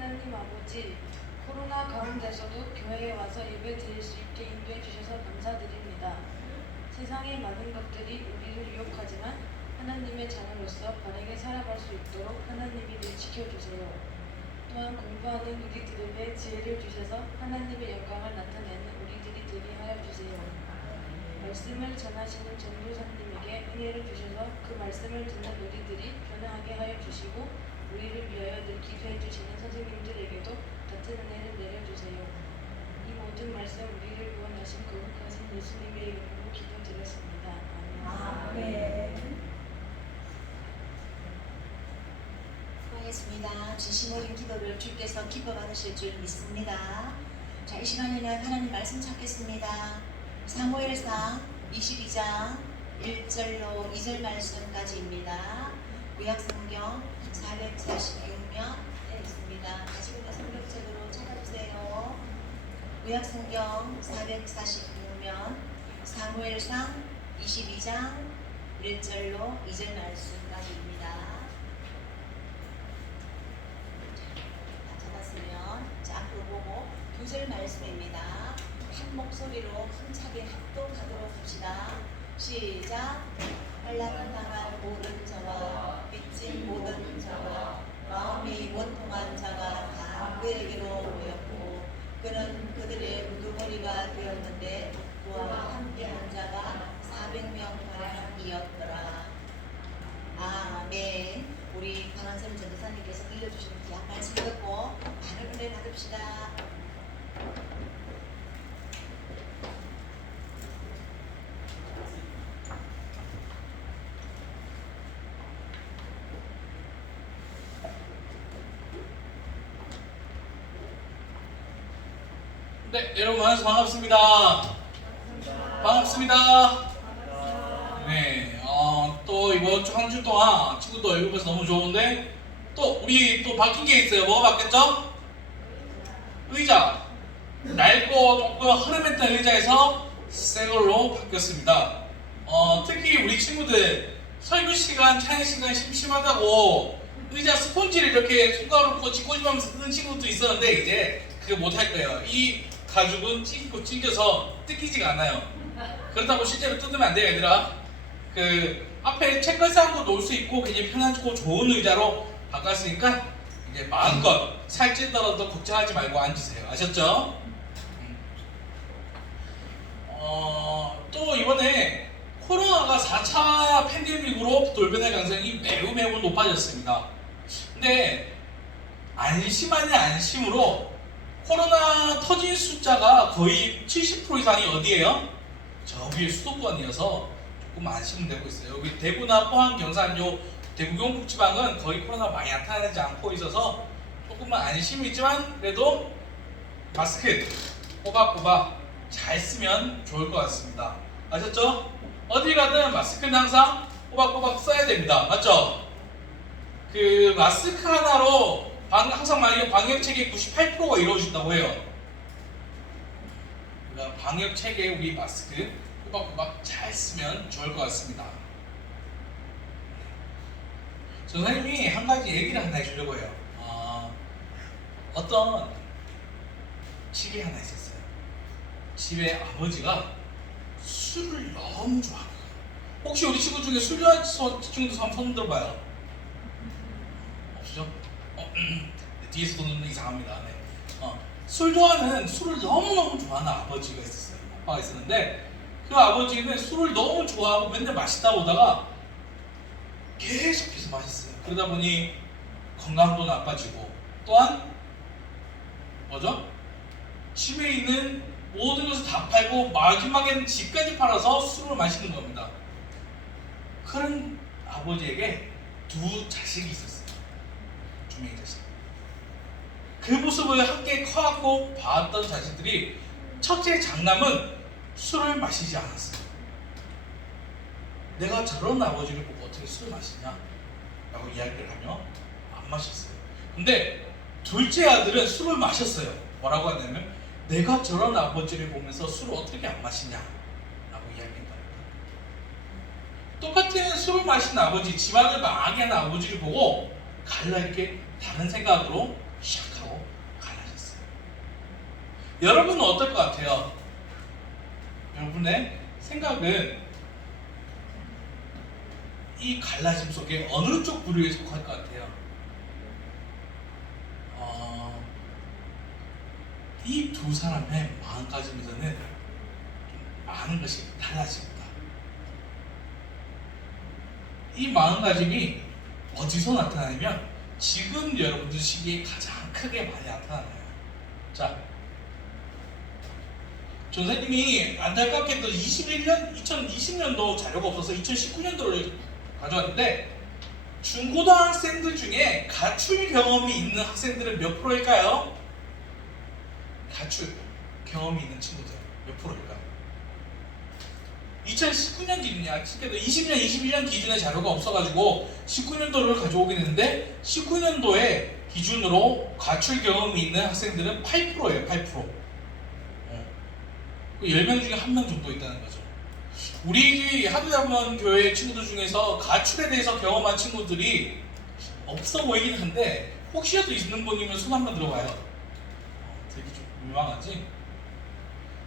하나님 아버지, 코로나 가운데서도 교회에 와서 예배 드릴 수 있게 인도해 주셔서 감사드립니다. 세상의 많은 것들이 우리를 유혹하지만 하나님의 자녀로서 바르게 살아갈 수 있도록 하나님이 늘 지켜주세요. 또한 공부하는 우리들에게 지혜를 주셔서 하나님의 영광을 나타내는 우리들이 되게 하여 주세요. 말씀을 전하시는 전도사님에게 은혜를 주셔서 그 말씀을 듣는 우리들이 변화하게 하여 주시고 우리를 위하여 늘 기도해 주시는 선생님들에게도 같은 은혜를 내려주세요. 이 모든 말씀 우리를 구원하신 거룩하신 예수님의 이름으로 기도드렸습니다. 아멘. 수고하셨습니다. 진심 어린 기도를 주께서 기뻐 받으실 줄 믿습니다. 자, 이 시간에는 하나님 말씀 찾겠습니다. 사무엘상 22장 1절로 2절 말씀까지입니다. 구약성경 446면에 있습니다. 가지고 있는 성경책으로 찾아주세요. 구약성경 446면 사무엘상 22장 1절로 2절 말씀까지입니다. 찾았으면 앞으로 보고 2절 말씀입니다. 한 목소리로 힘차게 합독하도록 합시다. 시작. 환난 당한 모든 자와 빚진 모든 자와 마음이 원통한 자가 다 그에게로 모였고 그는 그들의 우두머리가 되었는데 그와 함께한 자가 400명가량이었더라. 아멘. 우리 강한선 전도사님께서 들려주시는 귀한 말씀 듣고 많은 은혜 받읍시다. 네, 여러분 만나서 반갑습니다. 반갑습니다. 네, 또 이번 주 한 주 동안 친구도 얼굴 봐서 너무 좋은데 또 우리 또 바뀐 게 있어요. 뭐가 바뀌었죠? 의자. 낡고 조금 흐름했던 의자에서 새 걸로 바뀌었습니다. 특히 우리 친구들 설교 시간, 찬양 시간 심심하다고 의자 스폰지를 이렇게 손가락으로 꼬집꼬집하면서 쓰는 친구도 있었는데 이제 그거 못할 거예요. 이 가죽은 찢겨서 뜯기지가 않아요. 그렇다고 실제로 뜯으면 안 돼요, 얘들아. 그 앞에 책걸 쌓고 놓을 수 있고 굉장히 편하고 좋은 의자로 바꿨으니까 이제 마음껏 살찌더라도 걱정하지 말고 앉으세요. 아셨죠? 또 이번에 코로나가 4차 팬데믹으로 돌변할 가능성이 매우 높아졌습니다. 근데 안심 아닌 안심으로 코로나 터진 숫자가 거의 70% 이상이 어디예요? 저 위에 수도권이어서 조금 안심은 되고 있어요. 여기 대구나 포항, 경산, 요 대구 경북지방은 거의 코로나 많이 나타나지 않고 있어서 조금은 안심이 있지만 그래도 마스크 꼬박꼬박 잘 쓰면 좋을 것 같습니다. 아셨죠? 어디 가든 마스크는 항상 꼬박꼬박 써야 됩니다. 맞죠? 그 마스크 하나로 항상 만약에 방역 체계 98%가 이루어진다고 해요. 그러니까 방역 체계 우리 마스크 꼬박꼬박 잘 쓰면 좋을 것 같습니다. 선생님이 한 가지 얘기를 하나 해주려고 해요. 어떤 집이 하나 있었어요. 집에 아버지가 술을 너무 좋아해요. 혹시 우리 친구 중에 술 좋아하는 친구도 한번 손 들어봐요. 없으죠? 뒤에서 도는 이상합니다. 네. 술 좋아하는 술을 너무너무 좋아하는 아버지가 있었어요. 아빠가 있었는데 그 아버지는 술을 너무 좋아하고 맨날 마시다 보다가 계속해서 마셨어요. 그러다 보니 건강도 나빠지고 또한 뭐죠? 집에 있는 모든 것을 다 팔고 마지막에는 집까지 팔아서 술을 마시는 겁니다. 그런 아버지에게 두 자식이 있었어요. 두 명의 자식. 그 모습을 함께 커갖고 봤던 자식들이 첫째 장남은 술을 마시지 않았어요. 내가 저런 아버지를 보고 어떻게 술을 마시냐? 라고 이야기를 하며 안 마셨어요. 근데 둘째 아들은 술을 마셨어요. 뭐라고 하냐면 내가 저런 아버지를 보면서 술을 어떻게 안 마시냐? 라고 이야기했다. 똑같은 술을 마신 아버지, 집안을 망하게 하는 아버지를 보고 갈라 이렇게 다른 생각으로 시작하고 여러분은 어떨 것 같아요? 여러분의 생각은 이 갈라짐 속에 어느 쪽 부류에 속할 것 같아요? 이 두 사람의 마음가짐에서는 많은 것이 달라집니다. 이 마음가짐이 어디서 나타나냐면 지금 여러분들 시기에 가장 크게 많이 나타나요. 자, 전사님이 안타깝게도 2020년도 자료가 없어서 2019년도를 가져왔는데 중고등학생들 중에 가출 경험이 있는 학생들은 몇 프로일까요? 가출 경험이 있는 친구들 몇 프로일까요? 2019년 기준이야. 아쉽게도 20년, 21년 기준의 자료가 없어가지고 19년도를 가져오긴 했는데 19년도에 기준으로 가출 경험이 있는 학생들은 8%예요. 8%. 10명 중에 1명 정도 있다는 거죠. 우리 하드야만 교회 친구들 중에서 가출에 대해서 경험한 친구들이 없어 보이긴 한데 혹시라도 있는 분이면 손 한번 들어봐요. 되게 좀 민망하지?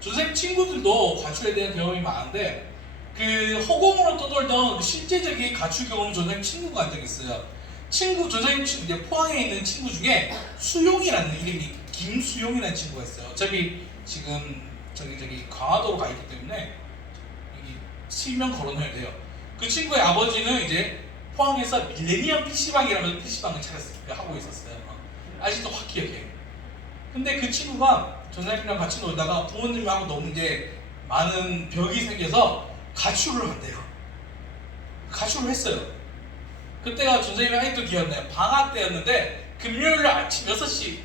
선생님 친구들도 가출에 대한 경험이 많은데 그 허공으로 떠돌던 그 실제적인 가출 경험을 선생님 친구가 한 적이 있어요. 선생님 친구, 이제 포항에 있는 친구 중에 수용이라는 이름이 김수용이라는 친구가 있어요. 어차피 지금 저기 강화도로 가 있기 때문에 여기 실명 거론해야 돼요. 그 친구의 아버지는 이제 포항에서 밀레니엄 PC방이라면서 PC방을 차렸으니까 하고 있었어요. 아직도 확 기억해요. 근데 그 친구가 전사님이랑 같이 놀다가 부모님하고 너무 이제 많은 벽이 생겨서 가출을 한대요. 가출을 했어요. 그때가 전사님이 아직도 기억나요. 방학 때였는데 금요일 아침 6시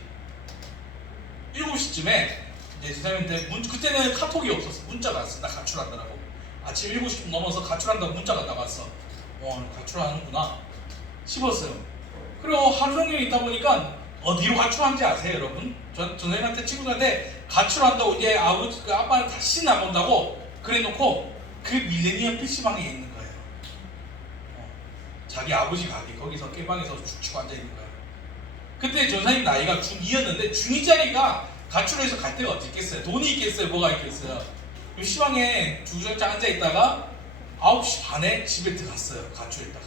7시쯤에 이제 전사님한테 그때는 카톡이 없었어. 문자가 왔어. 나 가출한다라고. 아침 7시 넘어서 가출한다고 문자가 나갔어. 가출하는구나 싶었어요. 그리고 하루 종일 있다 보니까 어디로 가출한지 아세요, 여러분? 전사님한테 친구들한테 가출한다고 이제 아빠는 다시는 안 본다고 그래놓고 그 밀레니엄 PC방에 있는 거예요. 자기 아버지 가게 거기서 깨방에서 죽치고 앉아 있는 거예요. 그때 전사님 나이가 중2였는데 중2짜리가 가출해서 갈 데가 어디 있겠어요? 돈이 있겠어요? 뭐가 있겠어요? PC방에 주저앉아 앉아 있다가 9시 반에 집에 들어갔어요. 가출했다가.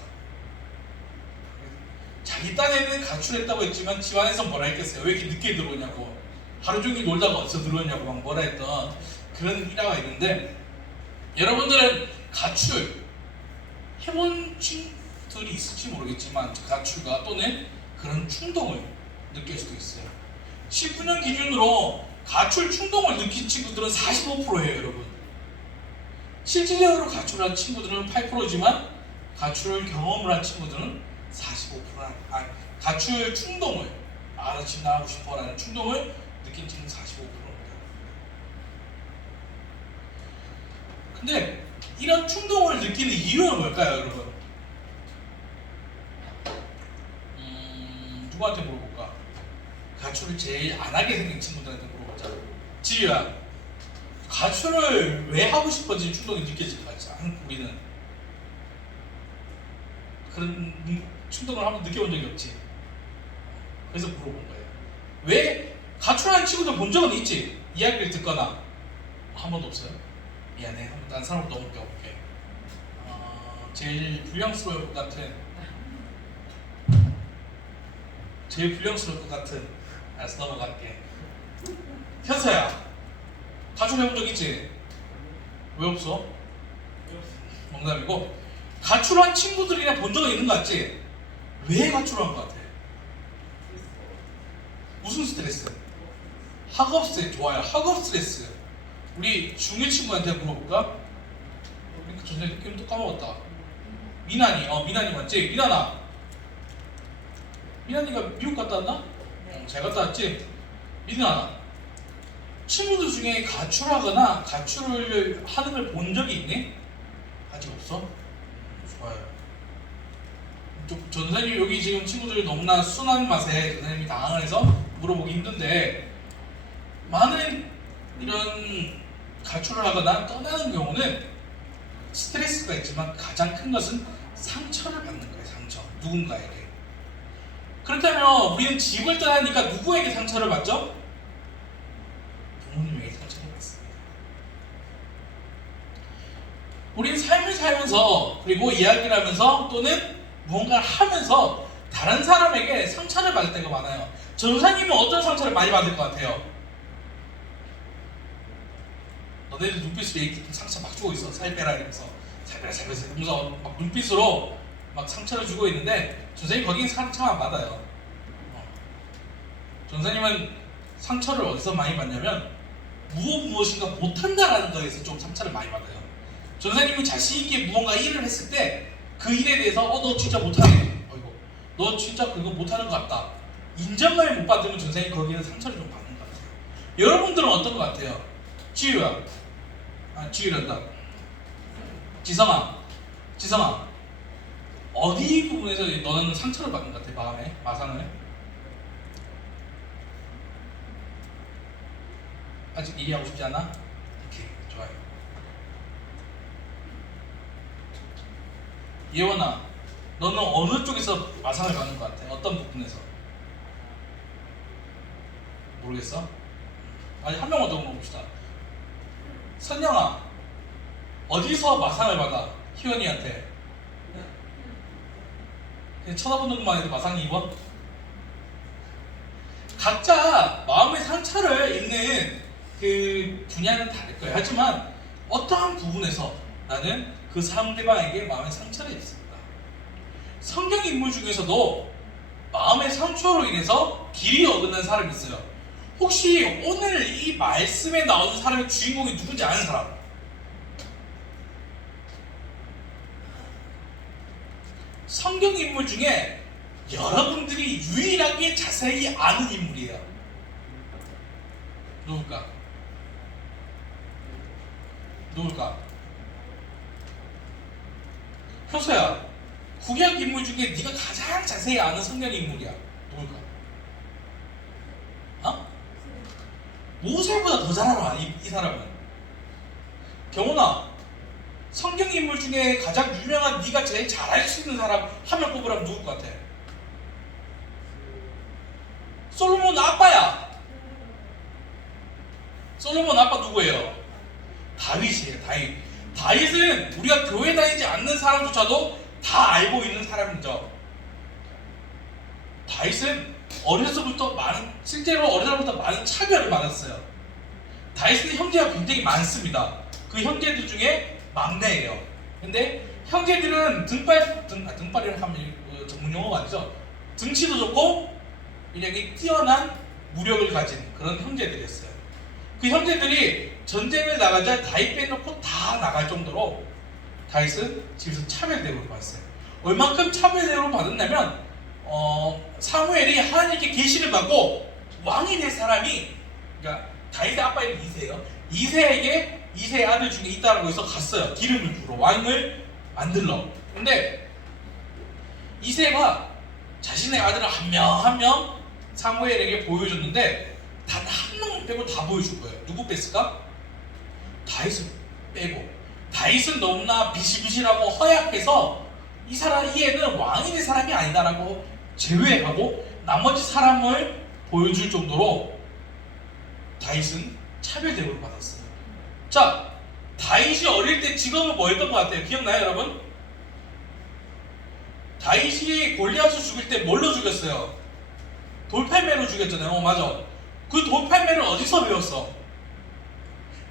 자기 딴에는 가출했다고 했지만 집안에서 뭐라 했겠어요? 왜 이렇게 늦게 들어오냐고, 하루 종일 놀다가 어디서 들어오냐고 막 뭐라 했던 그런 일화가 있는데, 여러분들은 가출 해본 친구들이 있을지 모르겠지만 가출과 또는 그런 충동을 느낄 수도 있어요. 19년 기준으로 가출 충동을 느낀 친구들은 45%예요, 여러분. 실질적으로 가출한 친구들은 8%지만 가출 경험을 한 친구들은 45%나, 가출 충동을, 나 집 나가고 싶어라는 충동을 느낀 친구는 45%입니다. 근데 이런 충동을 느끼는 이유는 뭘까요, 여러분? 누구한테 물어볼까? 가출을 제일 안 하게 생긴 친구들한테 물어보자. 지유야, 가출을 왜 하고 싶어지는 충동이 느껴질 것 같지? 우리는 그런 충동을 한번 느껴본 적이 없지. 그래서 물어본 거예요. 왜 가출하는 친구들 본 적은 있지? 이야기를 듣거나. 한 번도 없어요? 미안해. 한번 다른 사람으로 넘어가 볼게. 제일 불량스러울 것 같은, 알았어, 넘어갈게. 현서야, 가출해본 적 있지? 왜 없어? 농담이고, 가출한 친구들이랑 본 적은 있는 것 같지? 왜 가출한 것 같아? 무슨 스트레스? 학업 스트레스. 좋아요. 학업 스트레스. 우리 중1 친구한테 물어볼까? 그러니까 전에 느낌 또 까먹었다. 미나니, 미나니 맞지? 미나니가 미국 갔다 왔나? 잘 갔다 왔지? 미나나, 친구들 중에 가출하거나 가출을 하는 걸 본 적이 있니? 아직 없어? 좋아요. 전사님 여기 지금 친구들이 너무나 순한 맛에 전사님이 당황을 해서 물어보기 힘든데, 많은 이런 가출을 하거나 떠나는 경우는 스트레스가 있지만 가장 큰 것은 상처를 받는 거예요. 상처. 누군가에게. 그렇다면 우리는 집을 떠나니까 누구에게 상처를 받죠? 우린 삶을 살면서 그리고 이야기를 하면서 또는 무언가를 하면서 다른 사람에게 상처를 받을 때가 많아요. 전사님은 어떤 상처를 많이 받을 것 같아요? 너네들 눈빛으로 상처 막 주고 있어. 살 빼라 이러면서 살 빼라 이러면서 막 눈빛으로 막 상처를 주고 있는데 전사님 거긴 상처 안 받아요. 전사님은 상처를 어디서 많이 받냐면 무엇인가 못한다라는 거에서 좀 상처를 많이 받아요. 전사님이 자신 있게 무언가 일을 했을 때 그 일에 대해서 너 진짜 못하네. 너 진짜 그거 못하는 것 같다. 인정을 못 받으면 전사님 거기에 상처를 좀 받는 것 같아요. 여러분들은 어떤 것 같아요? 지유야. 지유란다. 지성아. 어디 부분에서 너는 상처를 받는 것 같아? 마음에? 마상을? 아직 얘기하고 싶지 않아? 오케이, 좋아요. 예원아, 너는 어느 쪽에서 마상을 받는 것 같아? 어떤 부분에서? 모르겠어? 아니, 한 명만 더 물어봅시다. 선영아, 어디서 마상을 받아? 희원이한테. 그냥 쳐다보는 것만 해도 마상이 입어? 각자 마음의 상처를 입는 그 분야는 다를 거예요. 하지만 어떠한 부분에서 나는 그 상대방에게 마음의 상처를 입습니다. 성경 인물 중에서도 마음의 상처로 인해서 길이 어긋난 사람이 있어요. 혹시 오늘 이 말씀에 나오는 사람의 주인공이 누군지 아는 사람? 성경 인물 중에 여러분들이 유일하게 자세히 아는 인물이에요. 누굴까? 효서야, 구약 인물 중에 네가 가장 자세히 아는 성경 인물이야. 누굴까? 모세보다 더 잘 알아, 이 사람은. 경훈아, 성경 인물 중에 가장 유명한 네가 제일 잘 알 수 있는 사람 한 명 꼽으라면 누굴 것 같아? 솔로몬 아빠야. 솔로몬 아빠 누구예요? 다윗이에요. 다윗은 우리가 교회 다니지 않는 사람조차도 다 알고 있는 사람이죠. 다윗은 실제로 어렸을 때부터 많은 차별을 받았어요. 다윗은 형제가 굉장히 많습니다. 그 형제들 중에 막내예요. 근데 형제들은 등발이라고 하면 전문 용어가 아니죠. 등치도 좋고 굉장히 뛰어난 무력을 가진 그런 형제들이었어요. 그 형제들이 전쟁을 나가자 다윗 빼놓고 다 나갈 정도로 다윗은 집에서 차별 대우를 받았어요. 얼만큼 차별 대우를 받았냐면 사무엘이 하나님께 계시를 받고 왕이 될 사람이, 그러니까 다윗의 아빠 이름 이새예요. 이새의 아들 중에 있다라고 해서 갔어요. 기름을 부러 왕을 만들러. 근데 이새가 자신의 아들을 한 명 사무엘에게 보여줬는데 단 한 명 빼고 다 보여줄 거예요. 누구 뺐을까? 다윗을 빼고. 다윗은 너무나 비실비실하고 허약해서 이 애는 왕이 될 사람이 아니다라고 제외하고 나머지 사람을 보여줄 정도로 다윗은 차별 대우를 받았어요. 자, 다윗이 어릴 때 직업은 뭐였던 것 같아요? 기억나요, 여러분? 다윗이 골리앗을 죽일 때 뭘로 죽였어요? 돌팔매로 죽였잖아요. 맞아. 그 돌팔매를 어디서 배웠어?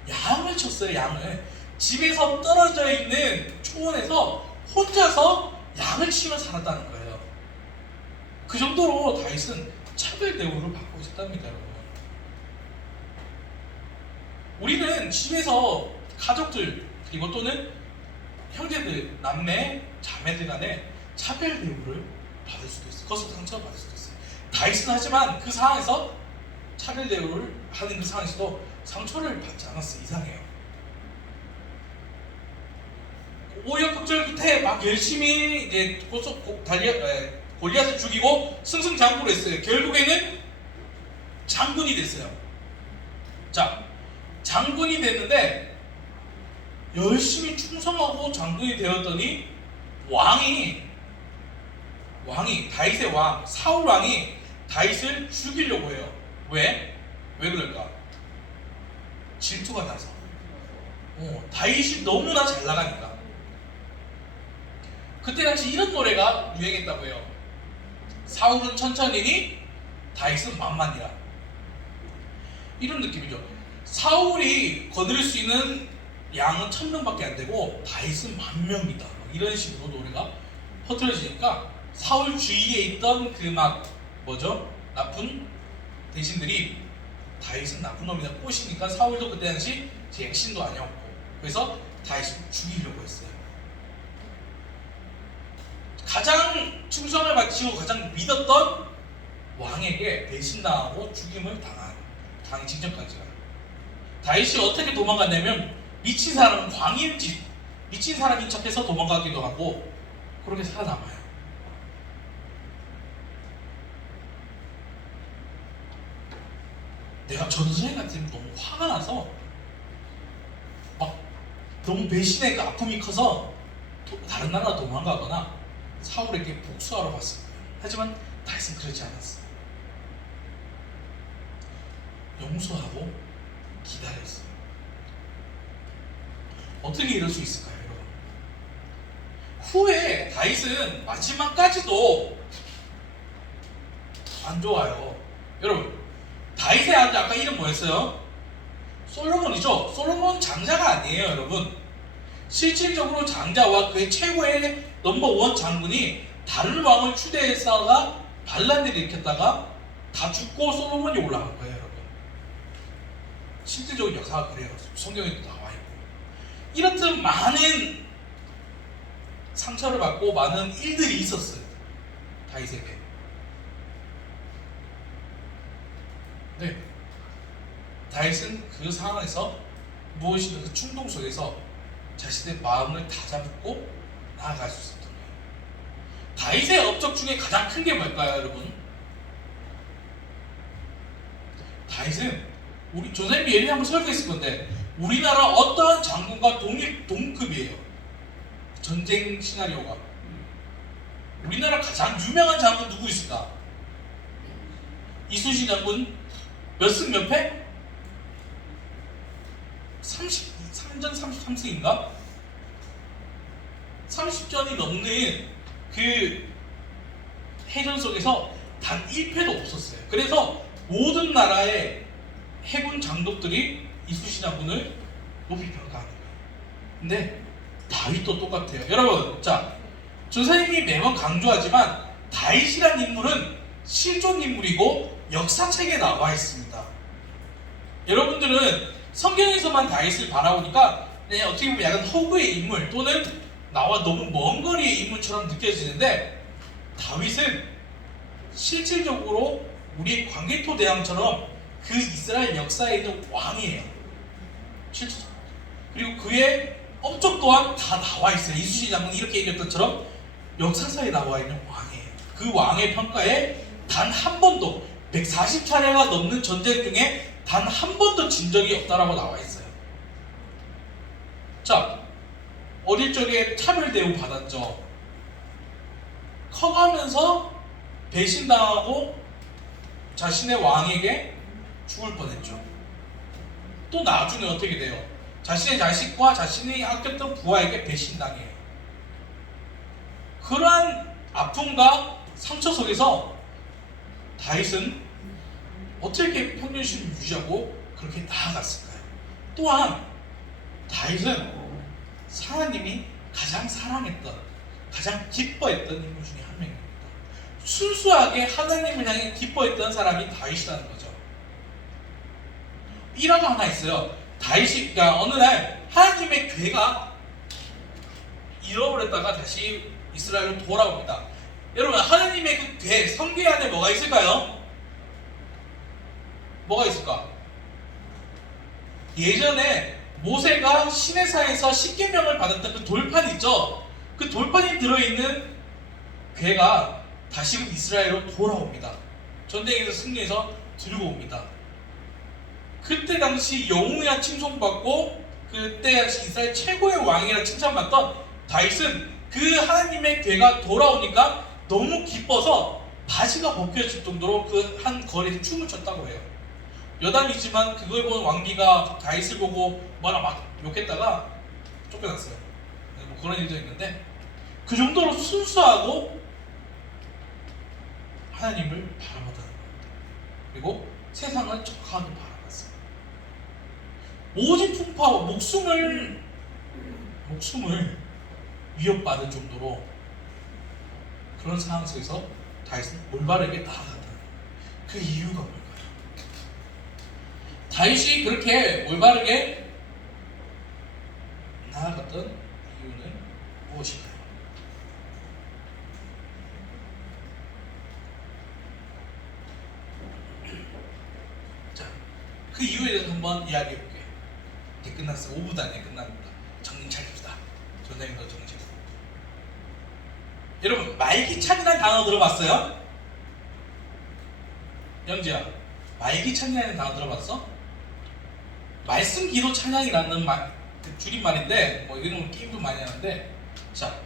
양을 쳤어요. 양을. 집에서 떨어져 있는 초원에서 혼자서 양을 치며 살았다는 거예요. 그 정도로 다윗은 차별 대우를 받고 있었답니다, 여러분. 우리는 집에서 가족들 그리고 또는 형제들, 남매, 자매들 간에 차별 대우를 받을 수도 있어요. 그것을 상처를 받을 수도 있어요. 다윗은 하지만 그 상황에서 차별 대우를 하는 그 상황에서도 상처를 받지 않았어요. 이상해요. 오역극절 끝에 막 열심히 이제 골리앗을 죽이고 승승장구를 했어요. 결국에는 장군이 됐어요. 자, 장군이 됐는데 열심히 충성하고 장군이 되었더니 다윗의 왕 사울 왕이 다윗을 죽이려고 해요. 왜 그럴까? 질투가 나서. 다윗이 너무나 잘 나가니까. 그때 당시 이런 노래가 유행했다고 해요. 사울은 천천히니 다윗은 만만이라. 이런 느낌이죠. 사울이 거느릴 수 있는 양은 1000명밖에 안 되고 다윗은 10,000명이다. 이런 식으로 노래가 퍼뜨려지니까 사울 주위에 있던 그 막 뭐죠? 나쁜 대신들이 다윗은 나쁜 놈이다 꼬시니까 사울도 그때 당시 제 액신도 아니었고 그래서 다윗을 죽이려고 했어요. 가장 충성을 바치고 가장 믿었던 왕에게 배신당하고 죽임을 당한 직전까지 가요. 다윗이 어떻게 도망갔냐면 미친 사람은 광인짓 미친 사람인 척해서 도망가기도 하고 그렇게 살아남아요. 내가 전선생 같으면 너무 화가 나서 막 너무 배신의 그 아픔이 커서 다른 나라 도망가거나 사울에게 복수하러 갔어요. 하지만 다윗은 그러지 않았어요. 용서하고 기다렸어요. 어떻게 이럴 수 있을까요, 여러분? 후에 다윗은 마지막까지도 안 좋아요. 여러분, 다윗의 아들 아까 이름 뭐였어요? 솔로몬이죠. 솔로몬 장자가 아니에요, 여러분. 실질적으로 장자와 그의 최고의 넘버원 장군이 다른 왕을 추대했다가 반란을 일으켰다가 다 죽고 솔로몬이 올라간 거예요, 여러분. 실질적인 역사가 그래요. 성경에도 나와 있고. 이렇듯 많은 상처를 받고 많은 일들이 있었어요, 다윗에게. 네, 다윗은 그 상황에서 무엇이든 그 충동 속에서 자신의 마음을 다잡고 나아갈 수 있었던 거예요. 다윗의 업적 중에 가장 큰 게 뭘까요, 여러분? 다윗은 우리 조선님이 예전에 한번 설교했을 건데 우리나라 어떠한 장군과 동급이에요. 전쟁 시나리오가. 우리나라 가장 유명한 장군 누구 있을까? 이순신 장군 몇 승 몇 패? 33전 33승인가? 30전이 넘는 그 해전 속에서 단 1패도 없었어요. 그래서 모든 나라의 해군 장독들이 이순신 장군을 높이 평가하는 거예요. 근데 다윗도 똑같아요. 여러분, 자, 조사님이 매번 강조하지만 다윗이란 인물은 실존 인물이고 역사책에 나와 있습니다. 여러분들은 성경에서만 다윗을 바라보니까 어떻게 보면 약간 허구의 인물 또는 나와 너무 먼 거리의 인물처럼 느껴지는데 다윗은 실질적으로 우리의 광개토 대왕처럼 그 이스라엘 역사에 있는 왕이에요. 실질적으로. 그리고 그의 업적 또한 다 나와 있어요. 이순신 장군이 이렇게 얘기했던 것처럼 역사사에 나와 있는 왕이에요. 그 왕의 평가에 단 한 번도 140차례가 넘는 전쟁 중에 단 한 번도 진 적이 없다라고 나와 있어요. 자, 어릴 적에 차별 대우 받았죠. 커가면서 배신당하고 자신의 왕에게 죽을 뻔했죠. 또 나중에 어떻게 돼요? 자신의 자식과 자신이 아꼈던 부하에게 배신당해요. 그러한 아픔과 상처 속에서 다윗은 어떻게 평균심을 유지하고 그렇게 나아갔을까요? 또한 다윗은 하나님이 가장 사랑했던, 가장 기뻐했던 인물 중에 한 명입니다. 순수하게 하나님을 향해 기뻐했던 사람이 다윗이라는 거죠. 일화가 하나 있어요. 다윗이, 그러니까 어느 날 하나님의 괴가 잃어버렸다가 다시 이스라엘로 돌아옵니다. 여러분, 하나님의 그 괴, 성궤 안에 뭐가 있을까요? 뭐가 있을까? 예전에 모세가 시내산에서 십계명을 받았던 그 돌판 있죠? 그 돌판이 들어있는 괴가 다시금 이스라엘로 돌아옵니다. 전쟁에서 승리해서 들고 옵니다. 그때 당시 영웅이라 칭송받고 그때 당시 이스라엘 최고의 왕이라 칭찬받던 다윗은 그 하나님의 괴가 돌아오니까 너무 기뻐서 바지가 벗겨질 정도로 그 한 거리에서 춤을 췄다고 해요. 여담이지만 그걸 본 왕비가 다윗을 보고 뭐라 막 욕했다가 쫓겨났어요. 뭐 그런 일도 있는데 그 정도로 순수하고 하나님을 바라보다는 거예요. 그리고 세상을 정확하게 바라봤어요. 모진 풍파와 목숨을 위협받을 정도로 그런 상황 속에서 다윗은 올바르게 나아갔다는 거예요. 그 이유가 뭘까요? 다윗이 그렇게 올바르게 나아갔던 이유는 무엇일까요? 자, 그 이유에 대해서 한번 이야기해 볼게요. 이제 끝났어요. 5분 안에 끝납니다. 정신 차립시다. 전생도 정신 차립시다. 여러분, 말기찬이라는 단어 들어봤어요? 영지야, 말기찬이라는 단어 들어봤어? 말씀 기도 찬양이라는 그 줄임말인데 뭐 이런 게임도 많이 하는데, 자,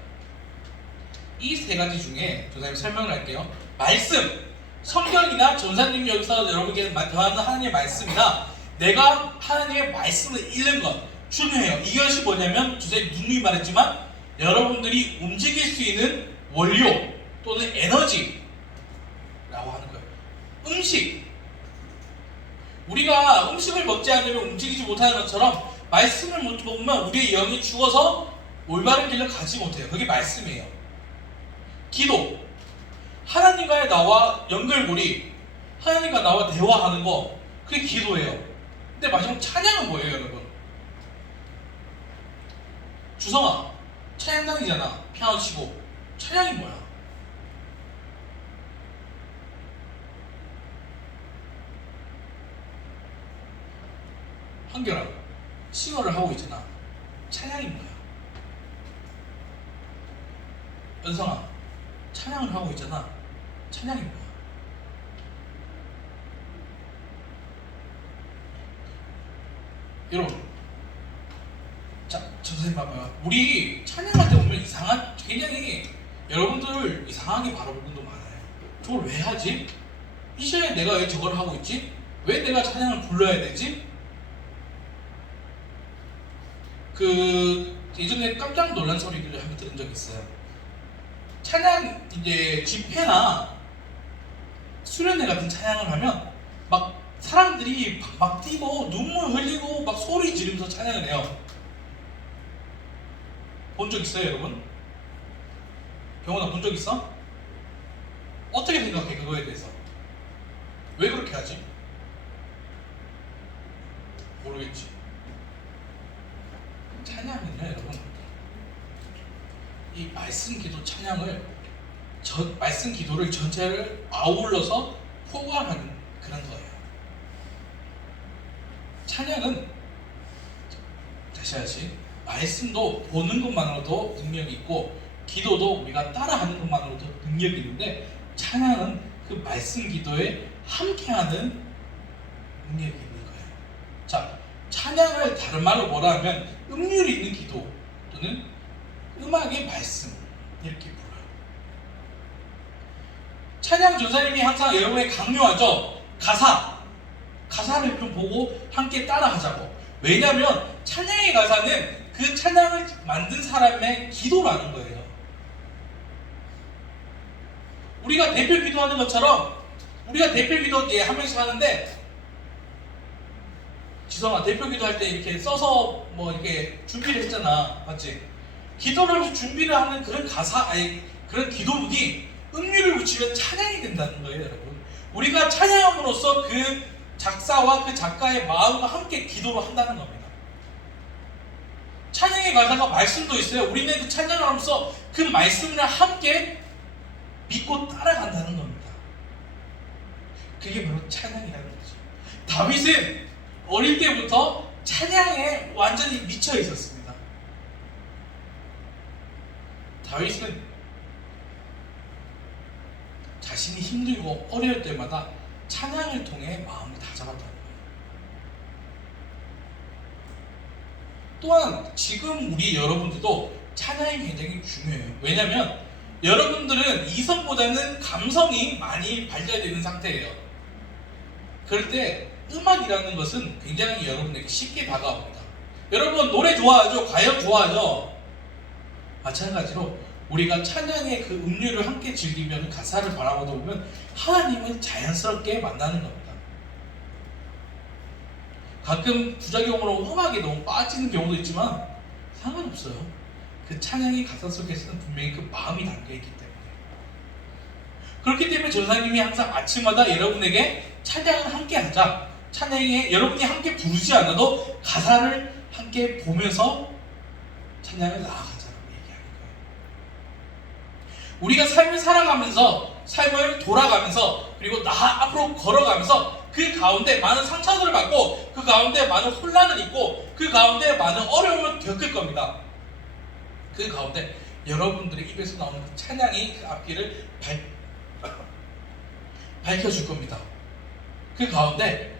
이 세 가지 중에 조사님 설명을 할게요. 말씀, 성경이나 전사님 여기서 여러분에게 대하는 하나님의 말씀이나 내가 하나님의 말씀을 읽는 것 중요해요. 이것이 뭐냐면 조사님 누누이 말했지만 여러분들이 움직일 수 있는 원료 또는 에너지라고 하는 거예요. 음식, 우리가 음식을 먹지 않으면 움직이지 못하는 것처럼 말씀을 못 먹으면 우리의 영이 죽어서 올바른 길을 가지 못해요. 그게 말씀이에요. 기도, 하나님과의 나와 연결고리, 하나님과 나와 대화하는 거, 그게 기도예요. 근데 마지막 찬양은 뭐예요, 여러분? 주성아, 찬양단이잖아. 피아노 치고. 찬양이 뭐야? 한결아, 싱어를 하고 있잖아. 찬양이 뭐야? 연성아, 찬양을 하고 있잖아. 찬양이 뭐야? 여러분, 자, 선생님 봐봐요. 우리 찬양할 때 보면 굉장히 여러분들 이상하게 바라볼 분도 많아요. 저걸 왜 하지? 이 시간에 내가 왜 저걸 하고 있지? 왜 내가 찬양을 불러야 되지? 그 예전에 깜짝 놀란 소리를 한번 들은 적이 있어요. 찬양 이제 집회나 수련회 같은 찬양을 하면 막 사람들이 막 뛰고 눈물 흘리고 막 소리 지르면서 찬양을 해요. 본 적 있어요, 여러분? 병원아, 본 적 있어? 어떻게 생각해, 그거에 대해서? 왜 그렇게 하지? 모르겠지. 찬양은요, 여러분, 이 말씀 기도 찬양을 말씀 기도를 전체를 아울러서 포괄하는 그런 거예요. 찬양은 다시 말씀도 보는 것만으로도 능력이 있고 기도도 우리가 따라하는 것만으로도 능력이 있는데 찬양은 그 말씀 기도에 함께하는 능력이 있는 거예요. 자, 찬양을 다른 말로 뭐라 하면 음률이 있는 기도 또는 음악의 말씀 이렇게 불러요. 찬양 전사님이 항상 여러분에 강요하죠. 가사를 좀 보고 함께 따라하자고. 왜냐하면 찬양의 가사는 그 찬양을 만든 사람의 기도라는 거예요. 우리가 대표 기도하는 것처럼 우리가 대표 기도 이제 한 명씩 하는데, 지성아, 대표 기도할 때 이렇게 써서 뭐 이렇게 준비를 했잖아, 맞지? 기도를 하면서 준비를 하는 그런 그런 기도문이 음률을 붙이면 찬양이 된다는 거예요, 여러분. 우리가 찬양함으로써 그 작사와 그 작가의 마음과 함께 기도를 한다는 겁니다. 찬양의 가사가 말씀도 있어요. 우리는 그 찬양을 하면서 그 말씀을 함께 믿고 따라간다는 겁니다. 그게 바로 찬양이라는 거죠. 다윗은 어릴 때부터 찬양에 완전히 미쳐 있었습니다. 다윗은 자신이 힘들고 어려울 때마다 찬양을 통해 마음을 다잡았다는 거예요. 또한 지금 우리 여러분들도 찬양이 굉장히 중요해요. 왜냐하면 여러분들은 이성보다는 감성이 많이 발달되는 상태예요. 그럴 때 음악이라는 것은 굉장히 여러분에게 쉽게 다가옵니다. 여러분 노래 좋아하죠? 가요 좋아하죠? 마찬가지로 우리가 찬양의 그 음료를 함께 즐기며 그 가사를 바라보다 보면 하나님을 자연스럽게 만나는 겁니다. 가끔 부작용으로 음악에 너무 빠지는 경우도 있지만 상관없어요. 그 찬양의 가사 속에서는 분명히 그 마음이 담겨있기 때문에. 그렇기 때문에 전사님이 항상 아침마다 여러분에게 찬양을 함께 하자, 찬양에 여러분이 함께 부르지 않아도 가사를 함께 보면서 찬양을 나아가자라고 얘기하는 거예요. 우리가 삶을 살아가면서, 삶을 돌아가면서, 그리고 앞으로 걸어가면서 그 가운데 많은 상처들을 받고, 그 가운데 많은 혼란을 있고, 그 가운데 많은 어려움을 겪을 겁니다. 그 가운데 여러분들의 입에서 나오는 그 찬양이 그 앞길을 밝혀줄 겁니다. 그 가운데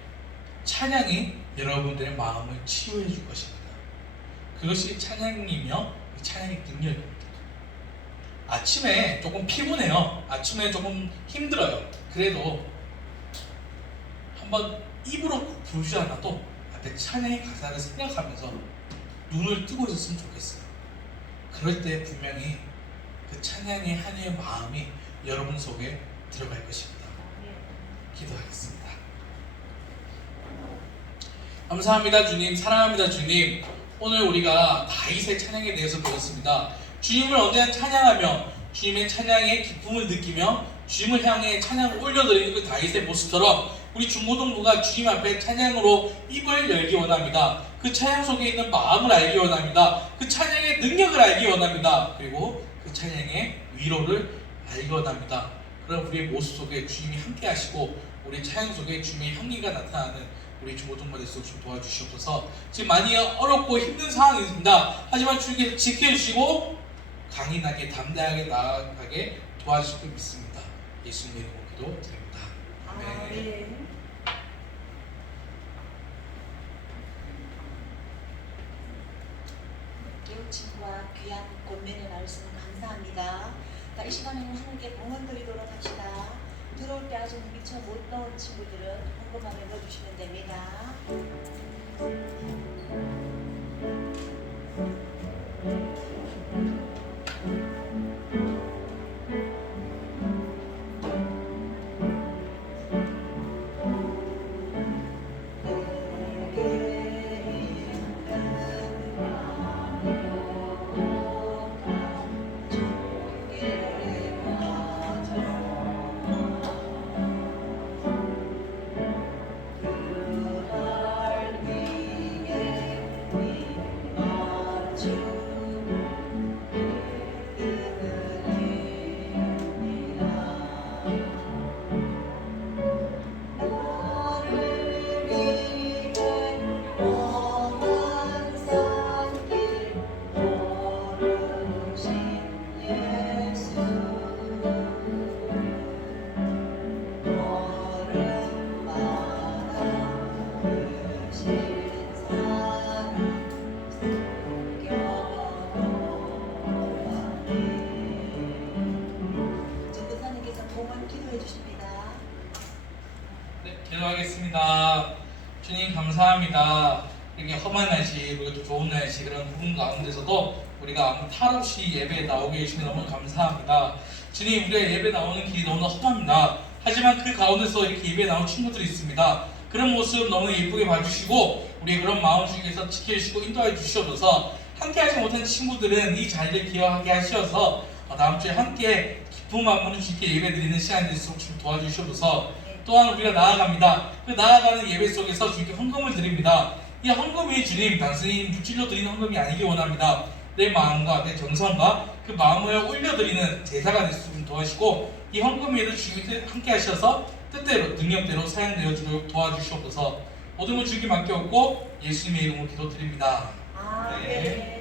찬양이 여러분들의 마음을 치유해 줄 것입니다. 그것이 찬양이며 찬양의 능력입니다. 아침에 조금 피곤해요. 아침에 조금 힘들어요. 그래도 한번 입으로 부르지 않아도 앞에 찬양의 가사를 생각하면서 눈을 뜨고 있었으면 좋겠어요. 그럴 때 분명히 그 찬양의 한의 마음이 여러분 속에 들어갈 것입니다. 기도하겠습니다. 감사합니다 주님, 사랑합니다 주님. 오늘 우리가 다윗의 찬양에 대해서 배웠습니다. 주님을 언제나 찬양하며 주님의 찬양의 기쁨을 느끼며 주님을 향해 찬양을 올려드리는 그 다윗의 모습처럼 우리 중고등부가 주님 앞에 찬양으로 입을 열기 원합니다. 그 찬양 속에 있는 마음을 알기 원합니다. 그 찬양의 능력을 알기 원합니다. 그리고 그 찬양의 위로를 알기 원합니다. 그럼 우리의 모습 속에 주님이 함께 하시고 우리 찬양 속에 주님의 향기가 나타나는 우리 중고등부 될수 좀 도와주시옵소서. 지금 많이 어렵고 힘든 상황입니다. 하지만 주님께서 지켜주시고 강인하게 담대하게 나아가게 도와주실 줄 믿습니다. 예수님의 이름으로 기도드립니다. 아멘. 깨우침과 귀한 권면의 말씀 감사합니다. 이 시간에는 하나님께 봉헌 드리도록 합시다. 들어올 때 아직 미처 못 넣은 친구들은 헌금함에 넣어주시면 됩니다. 기도하겠습니다. 주님 감사합니다. 이렇게 험한 날씨 그리고 또 좋은 날씨 그런 부분 가운데서도 우리가 아무 탈 없이 예배에 나오게 해주시니 너무 감사합니다. 주님 우리가 예배 나오는 길이 너무 험합니다. 하지만 그 가운데서 이렇게 예배에 나온 친구들이 있습니다. 그런 모습 너무 예쁘게 봐주시고 우리의 그런 마음 중에서 지켜주시고 인도해 주시옵소서. 함께 하지 못한 친구들은 이 자리를 기억하게 하셔서 다음 주에 함께 기쁜 마음으로 주께 예배 드리는 시간이 될수록 좀 도와주시옵소서. 또한 우리가 나아갑니다. 그 나아가는 예배 속에서 주님께 헌금을 드립니다. 이 헌금이 주님 단순히 물질로 드리는 헌금이 아니기 원합니다. 내 마음과 내 정성과 그 마음을 올려드리는 제사가 될 수 있도록 도와주시고 이 헌금에도 주님께 함께 하셔서 뜻대로 능력대로 사용되어지도록 도와주시옵소서. 모든 것 주님께 맡겨오고 예수님의 이름으로 기도드립니다. 아멘.